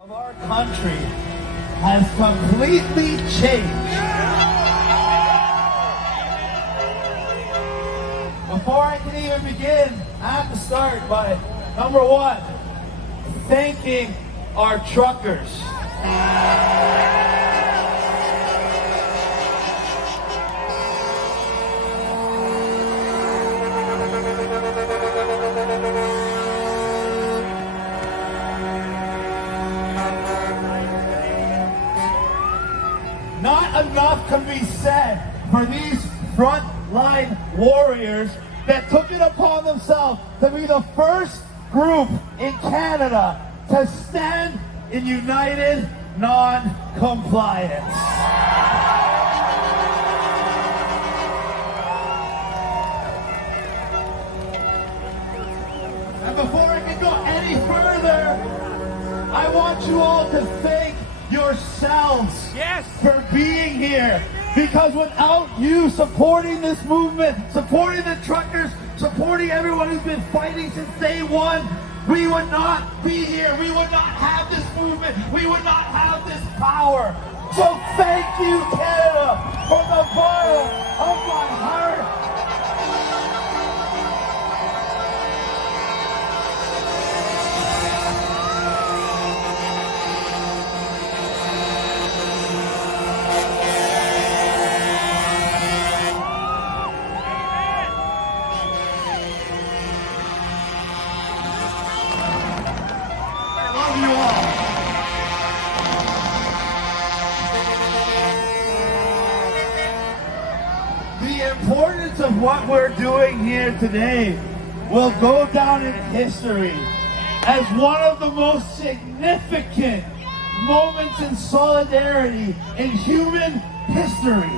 of our country has completely changed. Before I can even begin, I have to start by, number one, thanking our truckers. Not enough can be said for these frontline warriors that took it upon themselves to be the first group in Canada to stand in united non-compliance. And before I can go any further, I want you all to thank yourselves for being here, because without you supporting this movement, supporting the truckers, supporting everyone who's been fighting since day one, we would not be here. We would not have this movement. We would not have this power. So thank you, Canada, from the bottom of my heart. The importance of what we're doing here today will go down in history as one of the most significant moments in solidarity in human history.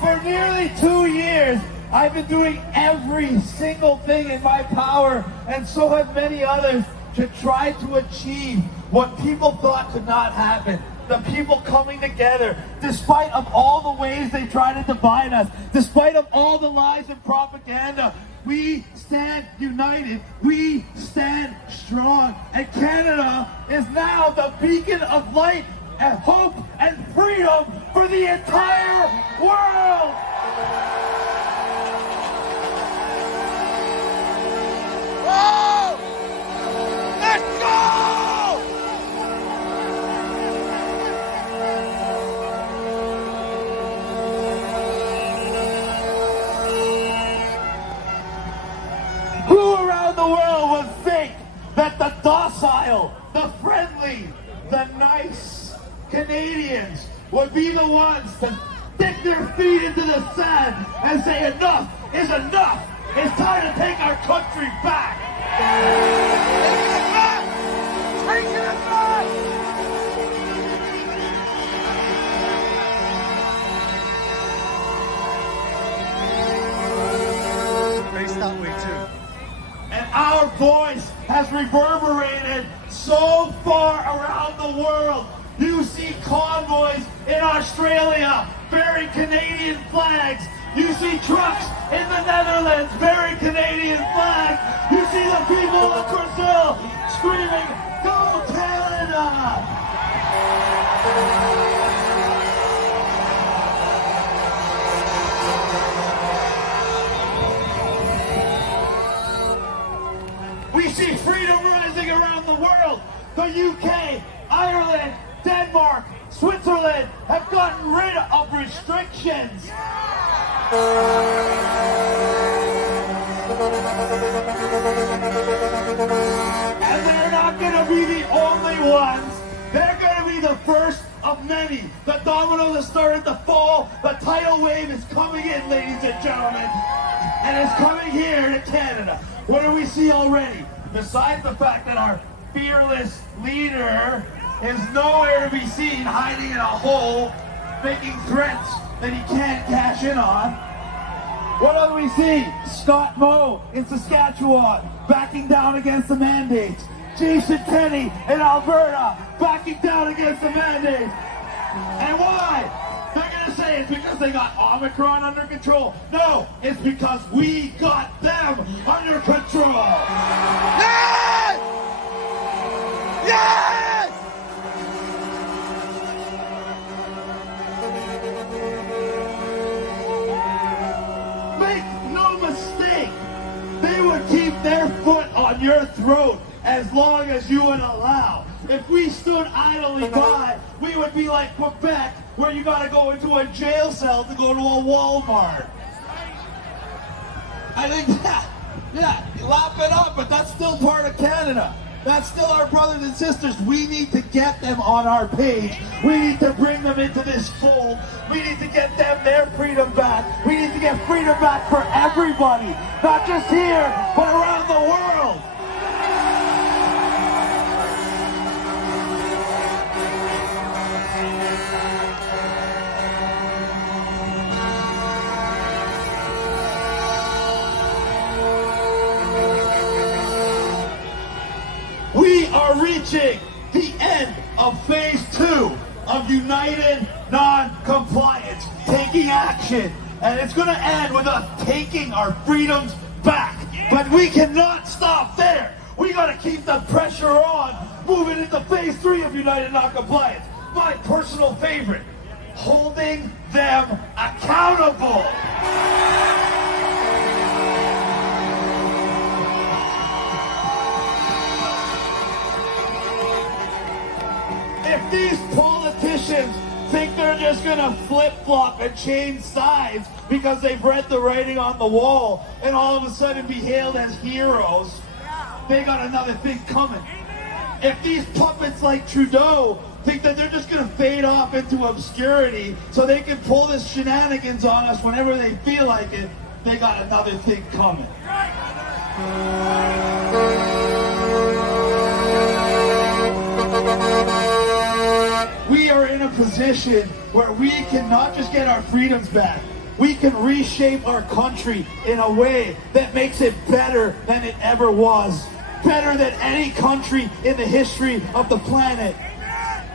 For nearly 2 years, I've been doing every single thing in my power, and so have many others, to try to achieve what people thought could not happen. The people coming together, despite of all the ways they try to divide us, despite of all the lies and propaganda, we stand united, we stand strong, and Canada is now the beacon of light and hope and freedom for the entire world! Oh! Let's go! Who around the world would think that the docile, the friendly, the nice Canadians would be the ones to stick their feet into the sand and say enough is enough? It's time to take our country back. Taking it back! Taking it back! Face that way too. And our voice has reverberated so far around the world. You see convoys in Australia bearing Canadian flags. You see trucks in the Netherlands bearing Canadian flags. You see the people of Brazil screaming, "Go Canada!" We see freedom rising around the world. The UK, Ireland, Denmark, Switzerland have gotten rid of restrictions. And they're not going to be the only ones. They're going to be the first of many. The domino that started to fall, the tidal wave is coming in, ladies and gentlemen. And it's coming here to Canada. What do we see already? Besides the fact that our fearless leader is nowhere to be seen, hiding in a hole, making threats that he can't cash in on. What do we see? Scott Moe in Saskatchewan backing down against the mandates. Jason Kenney in Alberta backing down against the mandates. And why? They're going to say it's because they got Omicron under control. No, it's because we got them under control. Yeah! on your throat as long as you would allow. If we stood idly by, we would be like Quebec, where you gotta go into a jail cell to go to a Walmart. I think yeah, laugh it up, but that's still part of Canada. That's still our brothers and sisters. We need to get them on our page. We need to bring them into this fold. We need to get them their freedom back. We need to get freedom back for everybody, not just here, but around the world. We are reaching the end of phase 2 of United Non-Compliance, taking action. And it's going to end with us taking our freedoms back. But we cannot stop there. We got to keep the pressure on, moving into phase 3 of United Non-Compliance. My personal favorite, holding them accountable. If these politicians think they're just gonna flip-flop and change sides because they've read the writing on the wall and all of a sudden be hailed as heroes, they got another thing coming. If these puppets like Trudeau think that they're just gonna fade off into obscurity so they can pull this shenanigans on us whenever they feel like it, they got another thing coming. We are in a position where we can not just get our freedoms back, we can reshape our country in a way that makes it better than it ever was. Better than any country in the history of the planet.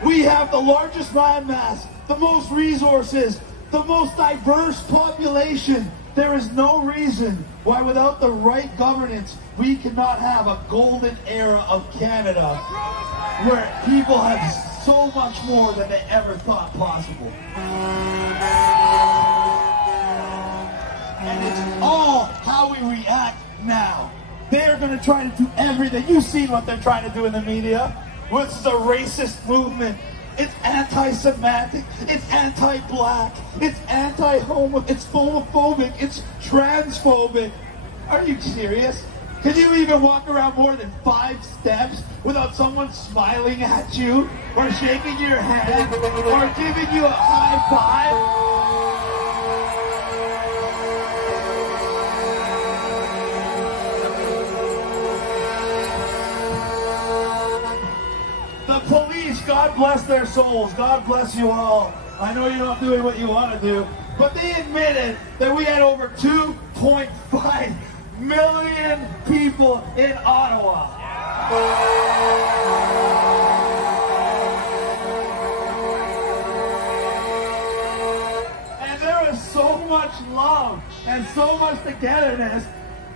We have the largest landmass, the most resources, the most diverse population. There is no reason why without the right governance, we cannot have a golden era of Canada where people have so much more than they ever thought possible. And it's all how we react now. They are going to try to do everything. You've seen what they're trying to do in the media. This is a racist movement. It's anti-Semitic. It's anti-black. It's anti-homo. It's homophobic. It's transphobic. Are you serious? Can you even walk around more than 5 steps without someone smiling at you or shaking your hand or giving you a high five? The police, God bless their souls. God bless you all. I know you're not doing what you want to do, but they admitted that we had over 2.5 million people in Ottawa. And there was so much love and so much togetherness.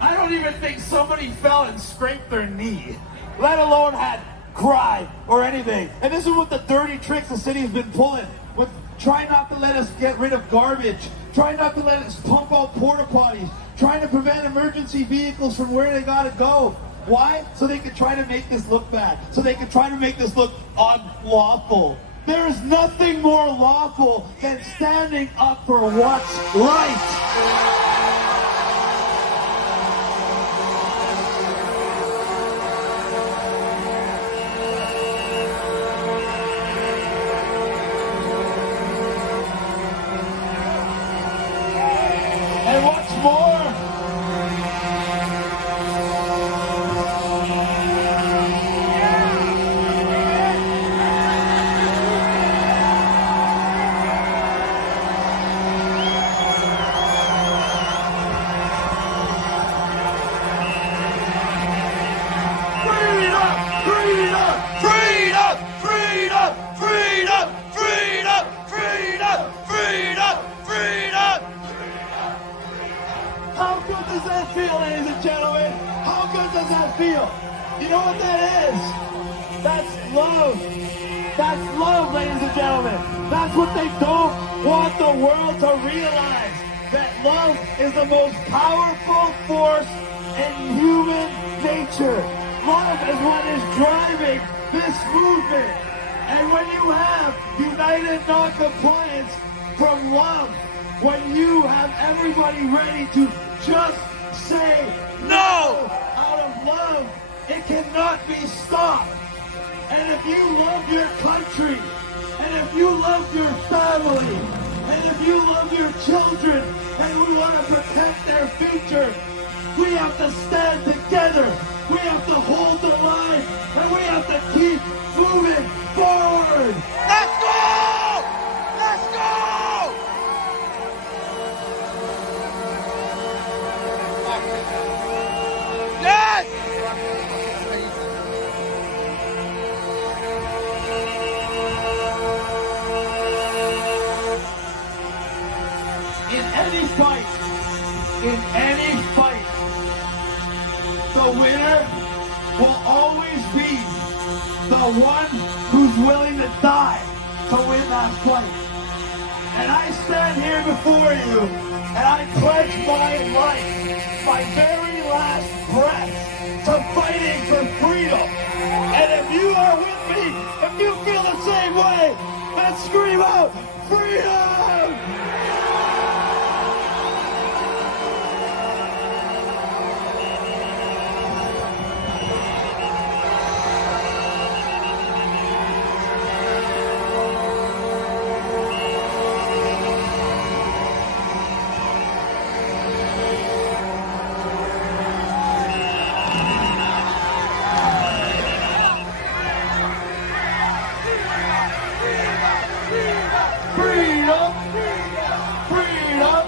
I don't even think somebody fell and scraped their knee, let alone had cried or anything. And this is what the dirty tricks the city has been pulling with trying not to let us get rid of garbage, trying not to let us pump out porta potties, trying to prevent emergency vehicles from where they gotta go. Why? So they can try to make this look bad. So they can try to make this look unlawful. There is nothing more lawful than standing up for what's right. And what's more, how good does that feel, ladies and gentlemen? How good does that feel? You know what that is? That's love. That's love, ladies and gentlemen. That's what they don't want the world to realize. That love is the most powerful force in human nature. Love is what is driving this movement. And when you have united non-compliance from love, when you have everybody ready to just say no out of love, it cannot be stopped. And if you love your country, and if you love your family, and if you love your children, and we want to protect their future, we have to stand together. We have to hold the line, and we have to keep moving forward. Let's go! Let's go! Yes! In any fight, the winner will always be the one who's willing to die to win that fight. And I stand here before you, and I pledge my life, my very last breath, to fighting for freedom. And if you are with me, if you feel the same way, let's scream out, freedom! Freedom! Freedom!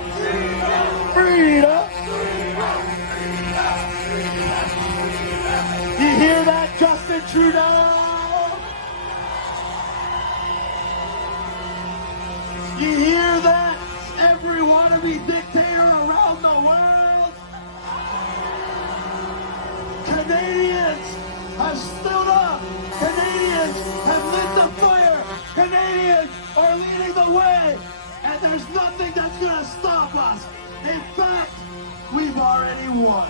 Freedom! You hear that, Justin Trudeau? You hear that, every wannabe dictator around the world? Canadians have stood up. Canadians have lit the fire. Canadians are leading the way, and there's nothing that's going to stop us. In fact, we've already won.